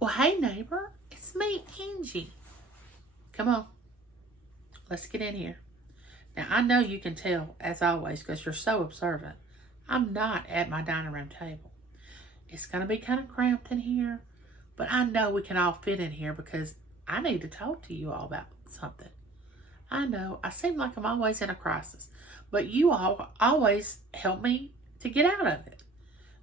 Well, hey, neighbor, it's me, Angie. Come on, let's get in here. Now, I know you can tell, as always, because you're so observant, I'm not at my dining room table. It's going to be kind of cramped in here, but I know we can all fit in here because I need to talk to you all about something. I know I seem like I'm always in a crisis, but you all always help me to get out of it.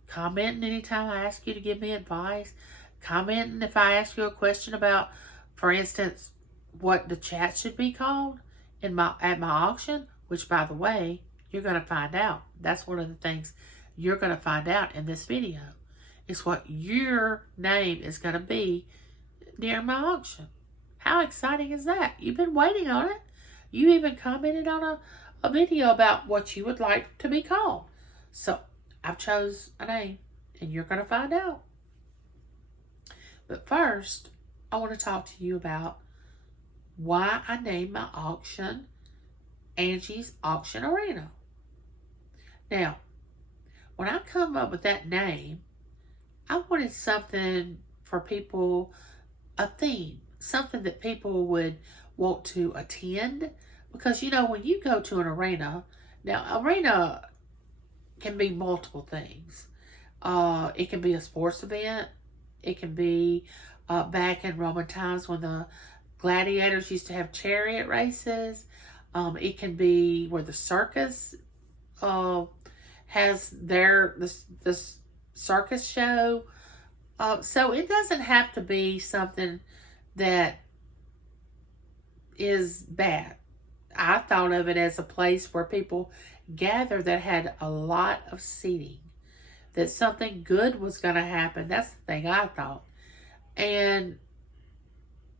Commenting anytime I ask you to give me advice. Commenting if I ask you a question about, for instance, what the chat should be called at my auction, which, by the way, you're going to find out. That's one of the things you're going to find out in this video, is what your name is going to be during my auction. How exciting is that? You've been waiting on it. You even commented on a video about what you would like to be called. So I've chose a name, and you're going to find out. But first, I want to talk to you about why I named my auction Angie's Auction Arena. Now, when I come up with that name, I wanted something for people, a theme, something that people would want to attend. Because, you know, when you go to an arena, now, arena can be multiple things. It can be a sports event. It can be back in Roman times when the gladiators used to have chariot races. It can be where the circus has this circus show. So it doesn't have to be something that is bad. I thought of it as a place where people gather that had a lot of seating, that something good was going to happen. That's the thing I thought. And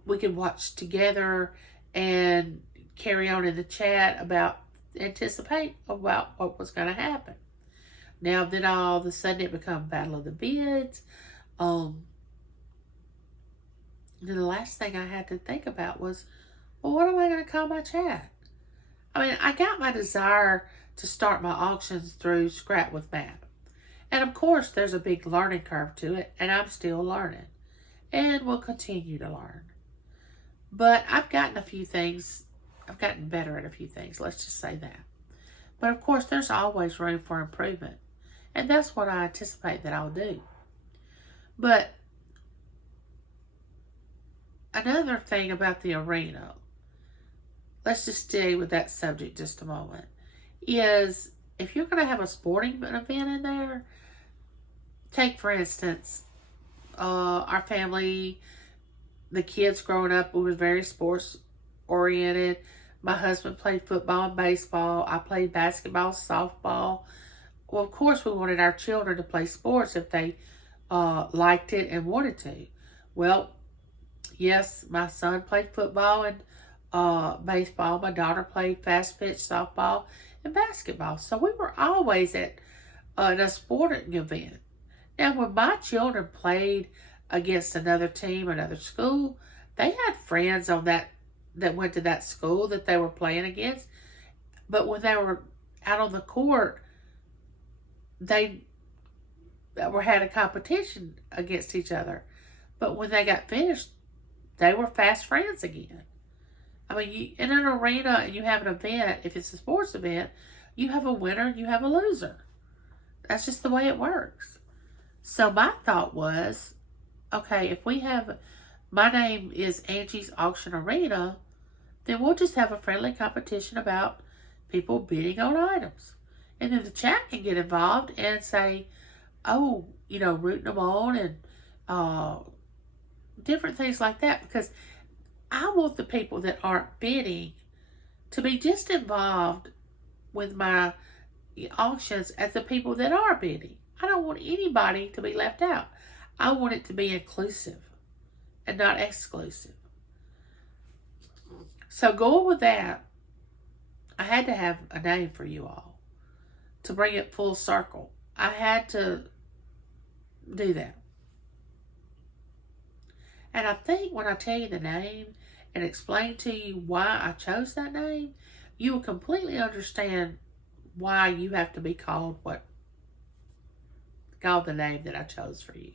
we could watch together and carry on in the chat anticipate about what was going to happen. Now then all of a sudden it become Battle of the Bids. Then the last thing I had to think about was, well, what am I going to call my chat? I mean, I got my desire to start my auctions through Scrap with Matt. And of course, there's a big learning curve to it, and I'm still learning. And will continue to learn. But I've gotten better at a few things, let's just say that. But of course, there's always room for improvement. And that's what I anticipate that I'll do. But another thing about the arena, let's just stay with that subject just a moment, is if you're going to have a sporting event in there, take for instance, our family, the kids growing up, we were very sports oriented. My husband played football and baseball. I played basketball, softball. Well, of course, we wanted our children to play sports if they liked it and wanted to. Well, yes, my son played football and baseball. My daughter played fast pitch, softball, and basketball. So we were always at a sporting event. Now, when my children played against another team, another school, they had friends on that went to that school that they were playing against. But when they were out on the court, they had a competition against each other. But when they got finished, they were fast friends again. I mean, in an arena and you have an event, if it's a sports event, you have a winner and you have a loser. That's just the way it works. So my thought was, okay, if my name is Angie's Auction Arena, then we'll just have a friendly competition about people bidding on items. And then the chat can get involved and say, oh, rooting them on and different things like that. Because I want the people that aren't bidding to be just involved with my auctions as the people that are bidding. I don't want anybody to be left out. I want it to be inclusive and not exclusive. So going with that, I had to have a name for you all to bring it full circle. I had to do that. And I think when I tell you the name and explain to you why I chose that name, you will completely understand why you have to be called the name that I chose for you.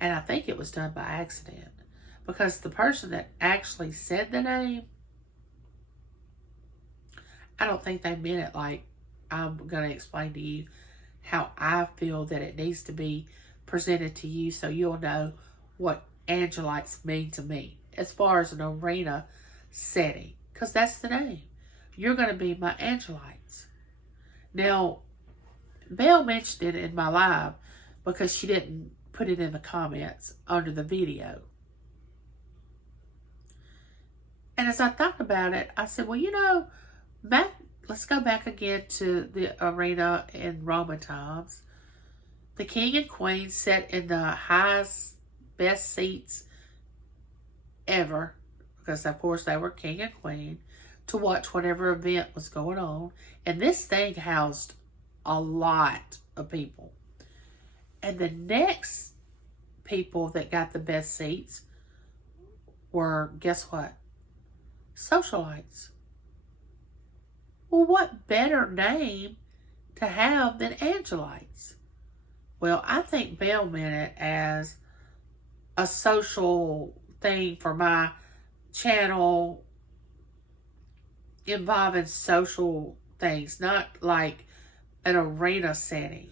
And I think it was done by accident. Because the person that actually said the name, I don't think they meant it like I'm going to explain to you how I feel that it needs to be presented to you so you'll know what Angelites mean to me as far as an arena setting. Because that's the name. You're going to be my Angelites. Now, Belle mentioned it in my live because she didn't put it in the comments under the video. And as I thought about it, I said, well, you know, let's go back again to the arena in Roman times. The king and queen sat in the highest, best seats ever, because of course they were king and queen, to watch whatever event was going on. And this thing housed a lot of people. And the next people that got the best seats were, guess what? Socialites. Well, what better name to have than Angelites? Well, I think Belle meant it as a social thing for my channel involving social things, not like an arena setting.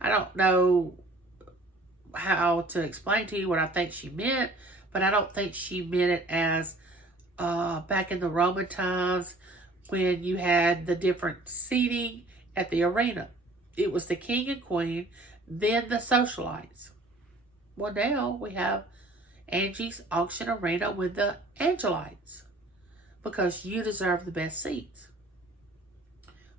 I don't know how to explain to you what I think she meant, but I don't think she meant it as back in the Roman times when you had the different seating at the arena. It was the king and queen, then the socialites. Well, now we have Angie's Auction Arena with the Angelites because you deserve the best seats.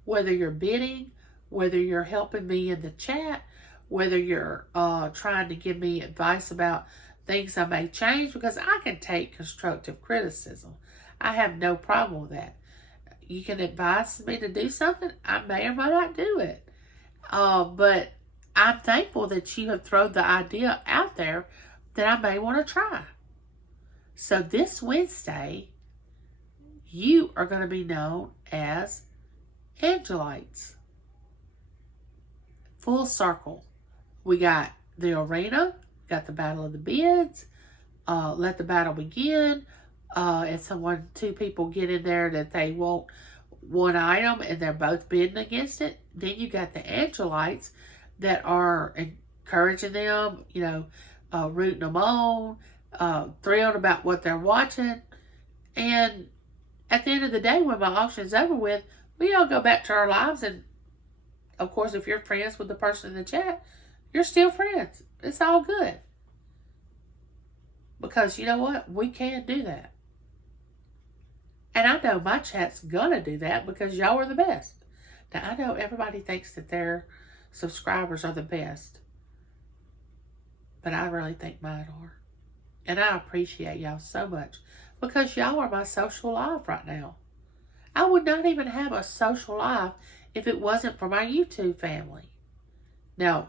Whether you're bidding, whether you're helping me in the chat, whether you're trying to give me advice about things I may change, because I can take constructive criticism. I have no problem with that. You can advise me to do something, I may or may not do it. But I'm thankful that you have thrown the idea out there that I may want to try. So this Wednesday, you are going to be known as Angelites. Full circle. We got the arena, got the battle of the bids, let the battle begin. If two people get in there that they want one item and they're both bidding against it, then you got the Angelites that are encouraging them, rooting them on, thrilled about what they're watching. And at the end of the day, when my auction's over with, we all go back to our lives. And of course, if you're friends with the person in the chat, you're still friends. It's all good. Because you know what? We can do that. And I know my chat's gonna do that because y'all are the best. Now, I know everybody thinks that their subscribers are the best. But I really think mine are. And I appreciate y'all so much because y'all are my social life right now. I would not even have a social life if it wasn't for my YouTube family. Now,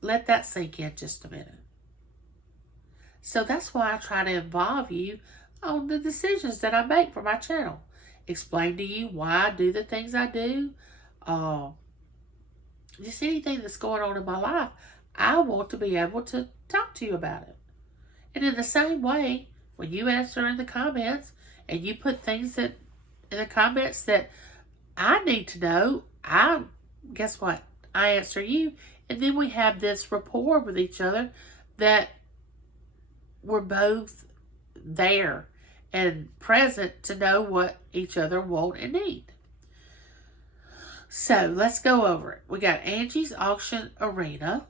let that sink in just a minute. So that's why I try to involve you on the decisions that I make for my channel. Explain to you why I do the things I do. Just anything that's going on in my life, I want to be able to talk to you about it. And in the same way, when you answer in the comments and you put things in the comments that I need to know, guess what? I answer you. And then we have this rapport with each other that we're both there and present to know what each other want and need. So let's go over it. We got Angie's Auction Arena.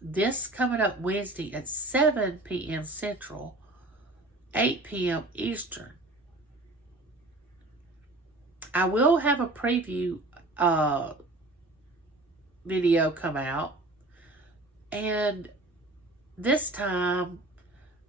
This coming up Wednesday at 7 p.m. Central, 8 p.m. Eastern. I will have a preview video come out. And this time,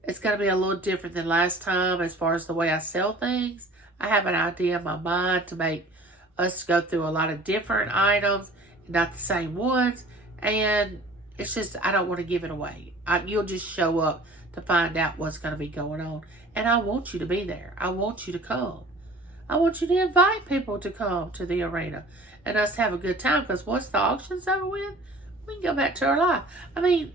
it's going to be a little different than last time as far as the way I sell things. I have an idea in my mind to make us go through a lot of different items, not the same ones. And it's just, I don't want to give it away. You'll just show up to find out what's going to be going on. And I want you to be there. I want you to come. I want you to invite people to come to the arena and us have a good time. Because once the auction's over with, we can go back to our life. I mean,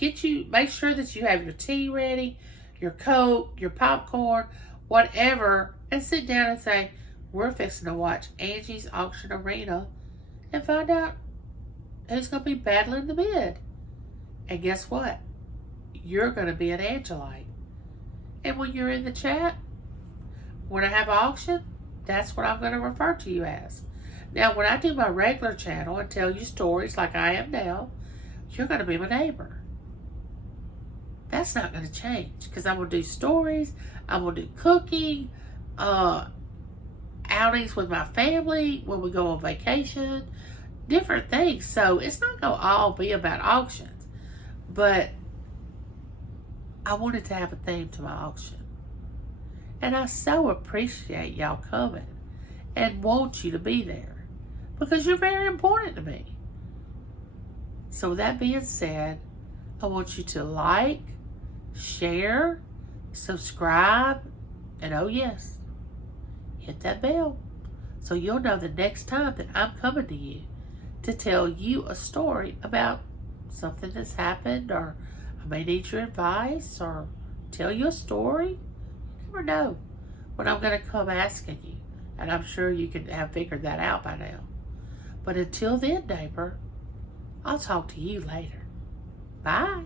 make sure that you have your tea ready, your Coke, your popcorn, whatever, and sit down and say, we're fixing to watch Angie's Auction Arena and find out who's going to be battling the bid. And guess what? You're going to be an Angelite. And when you're in the chat, when I have an auction, that's what I'm going to refer to you as. Now, when I do my regular channel and tell you stories like I am now, you're going to be my neighbor. That's not going to change because I'm going to do stories. I'm going to do cooking, outings with my family when we go on vacation, different things. So it's not going to all be about auctions, but I wanted to have a theme to my auction. And I so appreciate y'all coming and want you to be there because you're very important to me. So with that being said, I want you to like, share, subscribe, and oh yes, hit that bell so you'll know the next time that I'm coming to you to tell you a story about something that's happened, or I may need your advice or tell you a story. You never know when I'm going to come asking you, and I'm sure you can have figured that out by now. But until then, neighbor, I'll talk to you later. Bye.